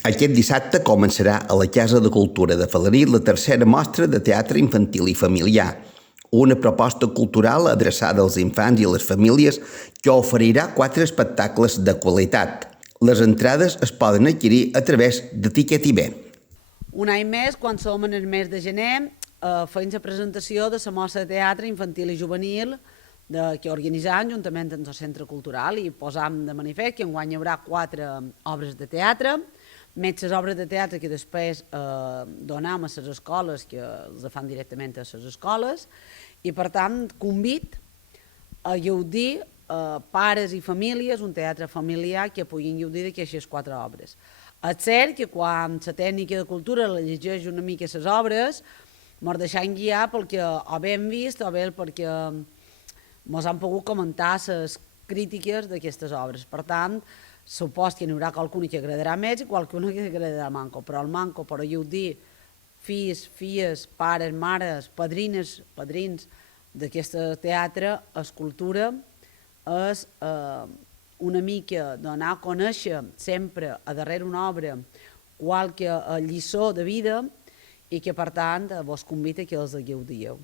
Aquest dissabte començarà a la Casa de Cultura de Falarí la tercera mostra de teatre infantil i familiar, una proposta cultural adreçada als infants i a les famílies que oferirà 4 espectacles de qualitat. Les entrades es poden adquirir a través de Ticket IB. Un any més, quan som en el mes de gener, feim la presentació de la mostra de teatre infantil i juvenil que organitzam juntament amb el Centre Cultural i posam de manifest que enguany hi haurà 4 obres de teatre, més les obres de teatre que després donem a les escoles, que els fan directament a les escoles, i per tant convit a gaudir pares i famílies, un teatre familiar que puguin gaudir d'aquestes 4 obres. És cert que quan la tècnica de cultura la llegeix una mica les obres, ens deixem guiar pel que o bé hem vist o bé perquè ens han pogut comentar les crítiques d'aquestes obres. Per tant, supos que n'hi haurà qualcuna que agradarà més i qualcuna que agradarà manco, però el manco per gaudir fills, filles, pares, mares, padrines, padrins d'aquest teatre, escultura, és una mica donar a conèixer sempre a darrere una obra qualque lliçó de vida i que per tant vos convida que els gaudieu.